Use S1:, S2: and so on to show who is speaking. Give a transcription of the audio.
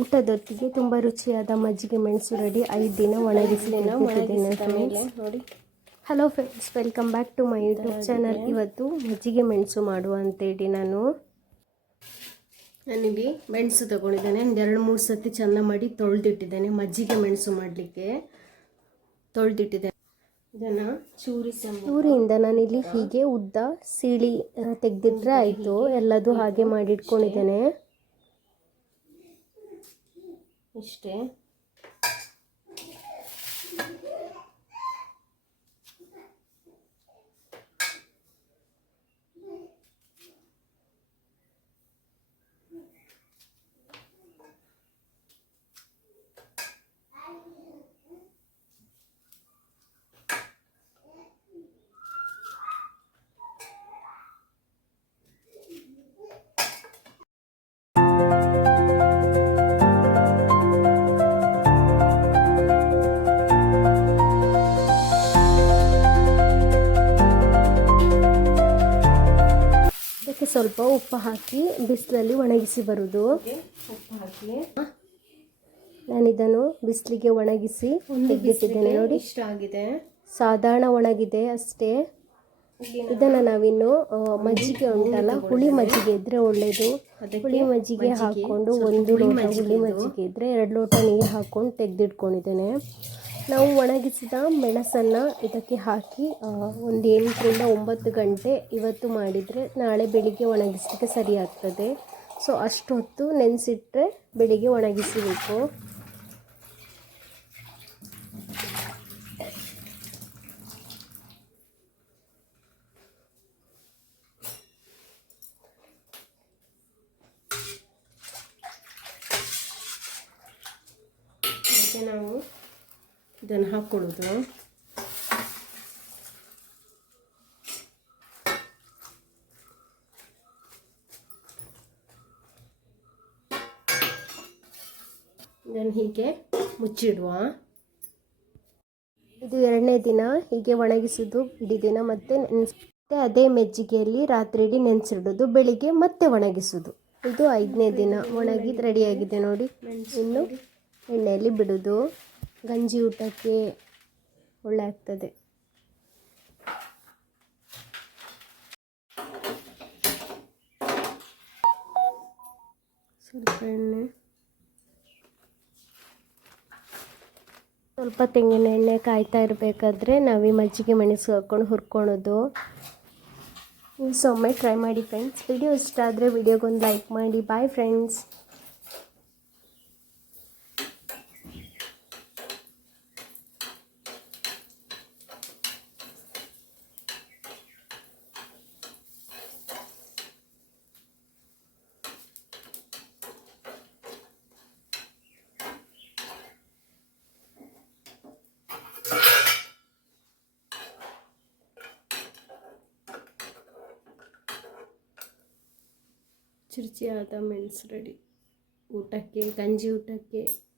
S1: ಊಟದೊತ್ತಿಗೆ ತುಂಬ ರುಚಿಯಾದ ಮಜ್ಜಿಗೆ ಮೆಣಸು ರೆಡಿ ಐದು ದಿನ ಒಣಗಿಸಿ
S2: ಮೇಲೆ ನೋಡಿ.
S1: Hello friends welcome back to my YouTube channel ಇವತ್ತು ಮಜ್ಜಿಗೆ ಮೆಣಸು ಮಾಡುವ ಅಂತೇಳಿ ನಾನು. ನಾನಿಲ್ಲಿ ಮೆಣಸು ತಗೊಂಡಿದ್ದೇನೆ. ಒಂದು ಎರಡು ಮೂರು ಸತಿ ಚೆಂದ ಮಾಡಿ ತೊಳೆದಿಟ್ಟಿದ್ದೇನೆ. ಮಜ್ಜಿಗೆ ಮೆಣಸು ಮಾಡಲಿಕ್ಕೆ ತೊಳೆದಿಟ್ಟಿದ್ದೇನೆ. ಇದನ್ನು ಚೂರಿ ಚೂರಿಯಿಂದ ನಾನಿಲ್ಲಿ ಹೀಗೆ ಉದ್ದ ಸೀಳಿ ತೆಗೆದಿಟ್ರೆ ಆಯಿತು. ಎಲ್ಲದೂ ಹಾಗೆ ಮಾಡಿಟ್ಕೊಂಡಿದ್ದೇನೆ. ಇಷ್ಟೇ ಸ್ವಲ್ಪ ಉಪ್ಪು ಹಾಕಿ ಬಿಸಿಲಲ್ಲಿ ಒಣಗಿಸಿ ಬರುವುದು
S2: ಉಪ್ಪು ಹಾಕಿ
S1: ನಾನಿದನ್ನು ಬಿಸಿಲಿಗೆ ಒಣಗಿಸಿ ತೆಗೆದಿಟ್ಟಿದ್ದೇನೆ ನೋಡಿ.
S2: ಇಷ್ಟ ಆಗಿದೆ.
S1: ಸಾಧಾರಣ ಒಣಗಿದೆ ಅಷ್ಟೇ. ಇದನ್ನು ನಾವಿನ್ನು ಮಜ್ಜಿಗೆ ಉಂಟಲ್ಲ ಹುಳಿ ಮಜ್ಜಿಗೆ ಇದ್ರೆ ಒಳ್ಳೆಯದು ಹುಳಿ ಮಜ್ಜಿಗೆ ಹಾಕ್ಕೊಂಡು ಒಂದು ಲೋಟ ಹುಳಿ ಮಜ್ಜಿಗೆ ಇದ್ರೆ ಎರಡು ಲೋಟ ನೀರು ಹಾಕ್ಕೊಂಡು ತೆಗೆದಿಟ್ಕೊಂಡಿದ್ದೇನೆ. ನಾವು ಒಣಗಿಸಿದ ಮೆಣಸನ್ನು ಇದಕ್ಕೆ ಹಾಕಿ ಒಂದು ಎಂಟರಿಂದ ಒಂಬತ್ತು ಗಂಟೆ ಇವತ್ತು ಮಾಡಿದರೆ ನಾಳೆ ಬೆಳಿಗ್ಗೆ ಒಣಗಿಸಲಿಕ್ಕೆ ಸರಿ ಆಗ್ತದೆ. ಸೊ, ಅಷ್ಟು ಹೊತ್ತು ನೆನೆಸಿಟ್ರೆ ಬೆಳಿಗ್ಗೆ ಒಣಗಿಸಬೇಕು
S2: ನಾವು ಇದನ್ನು ಹಾಕ್ಕೊಳ್ಳೋದು. ಇದನ್ನು ಹೀಗೆ ಮುಚ್ಚಿಡುವ.
S1: ಇದು ಎರಡನೇ ದಿನ ಹೀಗೆ ಒಣಗಿಸೋದು ಇಡೀ ದಿನ ಮತ್ತೆ ನೆನೆಸುತ್ತೆ ಅದೇ ಮೆಜ್ಜಿಗೆಯಲ್ಲಿ ರಾತ್ರಿ ಇಡೀ ನೆನೆಸಿಡೋದು, ಬೆಳಿಗ್ಗೆ ಮತ್ತೆ ಒಣಗಿಸೋದು. ಇದು ಐದನೇ ದಿನ ಒಣಗಿದ ರೆಡಿಯಾಗಿದೆ ನೋಡಿ. ಇನ್ನು ಎಣ್ಣೆಯಲ್ಲಿ ಬಿಡೋದು. ಗಂಜಿ ಊಟಕ್ಕೆ ಒಳ್ಳೆ ಆಗ್ತದೆ. ಸ್ವಲ್ಪ ಎಣ್ಣೆ. ಸ್ವಲ್ಪ ತೆಂಗಿನ ಎಣ್ಣೆ ಕಾಯ್ತಾ ಇರಬೇಕಾದ್ರೆ ನಾವು ಈ ಮಜ್ಜಿಗೆ ಮೆಣಸು ಹಾಕ್ಕೊಂಡು ಹುರ್ಕೊಳೋದು. ನೀವು ಸೊಮ್ಮೆ ಟ್ರೈ ಮಾಡಿ ಫ್ರೆಂಡ್ಸ್ ವಿಡಿಯೋ ಇಷ್ಟ ಆದರೆ ವಿಡಿಯೋಗೊಂದು ಲೈಕ್ ಮಾಡಿ. ಬಾಯ್ ಫ್ರೆಂಡ್ಸ್
S2: ರುಚಿಯಾದ ಮೆಣಸು ರೆಡಿ. ಊಟಕ್ಕೆ ಗಂಜಿ ಊಟಕ್ಕೆ.